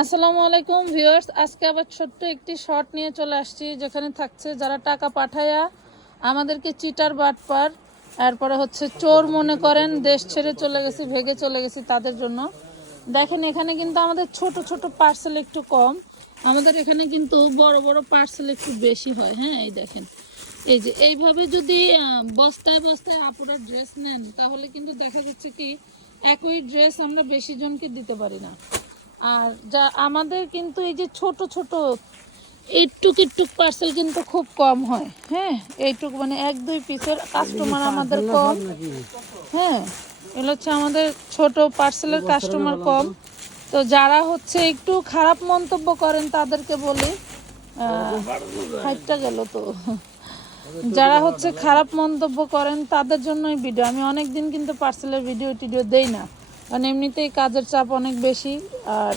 আসসালামু আলাইকুম ভিউয়ার্স, আজকে আবার ছোট্ট একটি শর্ট নিয়ে চলে আসছি, যেখানে থাকছে যারা টাকা পাঠায়া আমাদেরকে চিটার বাটপার, এরপরে হচ্ছে চোর মনে করেন, দেশ ছেড়ে চলে গেছি, ভেগে চলে গেছি তাদের জন্য। দেখেন, এখানে কিন্তু আমাদের ছোট ছোট পার্সেল একটু কম, আমাদের এখানে কিন্তু বড় বড় পার্সেল একটু বেশি হয়। হ্যাঁ এই দেখেন, এই যে এইভাবে যদি বস্তায় বস্তায় আপুরা ড্রেস নেন, তাহলে কিন্তু দেখা যাচ্ছে কি, একই ড্রেস আমরা বেশি জনকে দিতে পারি না। আর যা, আমাদের কিন্তু এই যে ছোট ছোট এইটুক ইটুক পার্সেল কিন্তু খুব কম হয়। হ্যাঁ এইটুক মানে এক, দুই পিসের কাস্টমার আমাদের কম। হ্যাঁ এগুলো হচ্ছে আমাদের ছোট পার্সেলের কাস্টমার কম। তো যারা হচ্ছে একটু খারাপ মন্তব্য করেন, তাদেরকে বলি হাইটটা গেল তো। যারা হচ্ছে খারাপ মন্তব্য করেন, তাদের জন্যই ভিডিও আমি অনেক দিন কিন্তু পার্সেলের ভিডিও টিডিও দেই না। কারণ এমনিতেই কাজের চাপ অনেক বেশি, আর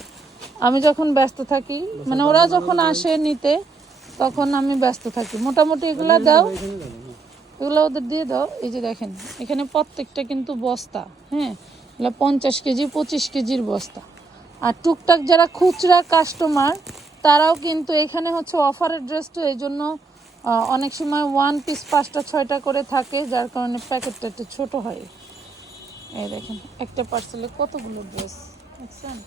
আমি যখন ব্যস্ত থাকি মানে ওরা যখন আসে নিতে, তখন আমি ব্যস্ত থাকি। মোটামুটি এগুলো দাও। এগুলো ওদের দিয়ে দাও। এই যে দেখেন, এখানে প্রত্যেকটা কিন্তু বস্তা হ্যাঁ? এগুলো পঞ্চাশ কেজি, পঁচিশ কেজির বস্তা। আর টুকটাক যারা খুচরা কাস্টমার তারাও কিন্তু এখানে হচ্ছে অফারের ড্রেস তো, এই জন্য অনেক সময় ওয়ান পিস পাঁচটা, ছয়টা করে থাকে, যার কারণে প্যাকেটটা একটু ছোটো হয়। এই দেখেন একটা পার্সেলে কতগুলো ড্রেস দেখছেন?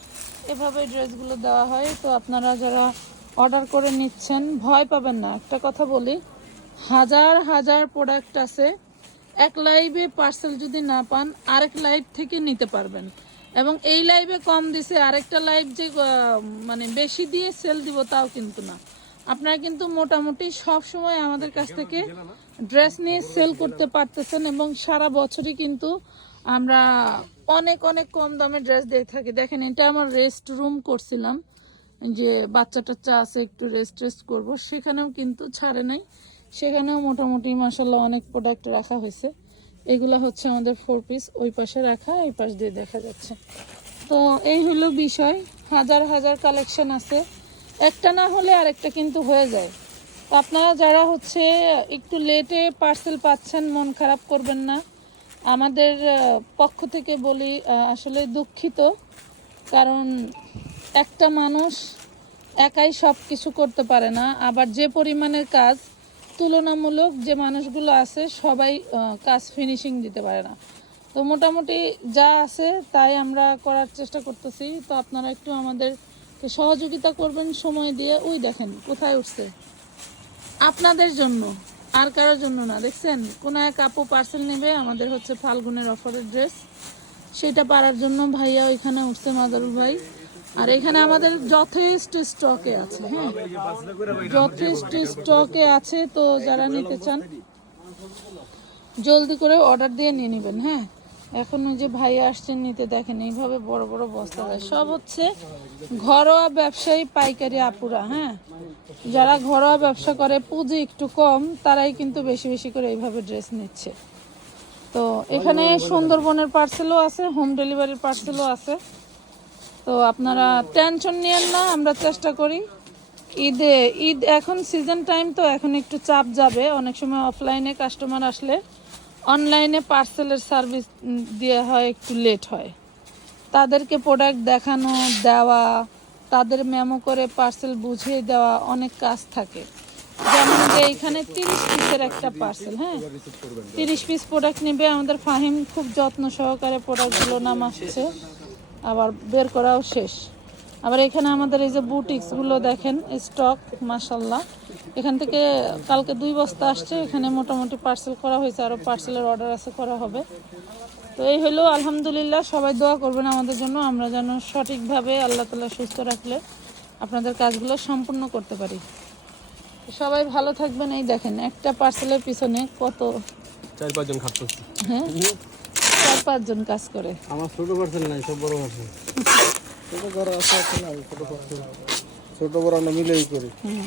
এভাবে ড্রেসগুলো দেওয়া হয় তো আপনারা যারা অর্ডার করে নিচ্ছেন ভয় পাবেন না। একটা কথা বলি হাজার হাজার প্রোডাক্ট আছে এক লাইভে পার্সেল যদি না পান আরেক লাইভ থেকে নিতে পারবেন। এবং এই লাইভে কম দিছে আরেকটা লাইভ যে মানে বেশি দিয়ে সেল দিব তাও কিন্তু না। আপনারা কিন্তু মোটামুটি সব সময় আমাদের কাছ থেকে ড্রেস নিয়ে সেল করতে পারতেছেন এবং সারা বছরই কিন্তু আমরা অনেক অনেক কম দামে ড্রেস দিয়ে থাকি। দেখেন, এটা আমার রেস্ট রুম করছিলাম। যে বাচ্চা টাচ্চা আছে, একটু রেস্ট টেস্ট করব। সেখানেও কিন্তু ছাড়ে নাই। সেখানেও মোটামুটি মাসাল্লাহ অনেক প্রোডাক্ট রাখা হয়েছে। এগুলো হচ্ছে আমাদের ফোর পিস ওই পাশে রাখা, এই পাশ দিয়ে দেখা যাচ্ছে। তো এই হলো বিষয়। হাজার হাজার কালেকশন আছে। একটা না হলে আরেকটা কিন্তু হয়ে যায়। আপনারা যারা হচ্ছে একটু লেটে পার্সেল পাচ্ছেন, মন খারাপ করবেন না। আমাদের পক্ষ থেকে বলি আসলে দুঃখিত। কারণ একটা মানুষ একাই সব কিছু করতে পারে না। আবার যে পরিমাণের কাজ তুলনামূলক যে মানুষগুলো আছে, সবাই কাজ ফিনিশিং দিতে পারে না। তো মোটামুটি যা আছে তাই আমরা করার চেষ্টা করতেছি। তো আপনারা একটু আমাদেরকে সহযোগিতা করবেন সময় দিয়ে। ওই দেখেন, কোথায় উঠছে? আপনাদের জন্য। আর কারোর জন্য না। দেখছেন? কোনো এক আপু পার্সেল নেবে, আমাদের হচ্ছে ফাল্গুনের অফারের ড্রেস সেটা পারার জন্য ভাইয়া ওইখানে উঠছে মাদারুল ভাই। আর এখানে আমাদের যথেষ্ট স্টকে আছে হ্যাঁ? যথেষ্ট স্টকে আছে, তো যারা নিতে চান, জলদি করে অর্ডার দিয়ে নিয়ে নেবেন হ্যাঁ? এখন ওই যে ভাই আসছেন নিতে দেখেন, এইভাবে বড় বড় বস্তা দেয়। সব হচ্ছে ঘরোয়া ব্যবসায়ী পাইকারি আপুরা হ্যাঁ? যারা ঘরোয়া ব্যবসা করে, পুঁজি একটু কম, তারাই কিন্তু বেশি বেশি করে এইভাবে ড্রেস নিচ্ছে। তো এখানে সুন্দরবনের পার্সেলও আছে হোম ডেলিভারির পার্সেলও আছে। তো আপনারা টেনশন নিয়েন না, আমরা চেষ্টা করি। ঈদে, ঈদ এখন সিজন টাইম তো এখন একটু চাপ যাবে, অনেক সময় অফলাইনে কাস্টমার আসলে অনলাইনে পার্সেলের সার্ভিস দেওয়া হয়, একটু লেট হয়। তাদেরকে প্রোডাক্ট দেখানো, দেওয়া, তাদের মেমো করে পার্সেল বুঝিয়ে দেওয়া অনেক কাজ থাকে। যেমন যে এখানে তিরিশ পিসের একটা পার্সেল হ্যাঁ? তিরিশ পিস প্রোডাক্ট নেবে, আমাদের ফাহিম খুব যত্ন সহকারে প্রোডাক্টগুলো নামাচ্ছে। আবার বের করাও শেষ। আবার এখানে আমাদের এই যে বুটিক্সগুলো দেখেন স্টক মাসাল্লাহ এখান থেকে কালকে দুই বস্তা আসছে এখানে মোটামুটি পার্সেল করা হয়েছে আরও পার্সেলের অর্ডার আছে করা হবে। তো এই হলো আলহামদুলিল্লাহ সবাই দোয়া করবেন আমাদের জন্য আমরা যেন সঠিকভাবে আল্লাহ তালা সুস্থ রাখলে আপনাদের কাজগুলো সম্পূর্ণ করতে পারি। সবাই ভালো থাকবেন এই দেখেন একটা পার্সেলের পিছনে কত চার পাঁচজন খাটতেছি হ্যাঁ? চার পাঁচজন কাজ করে। আমার ছোট পার্সেল নাই সব বড় পার্সেল ছোট বড় আছে আছে ছোট পার্সেল ছোট বড় আমরা মিলেই করি। হুম।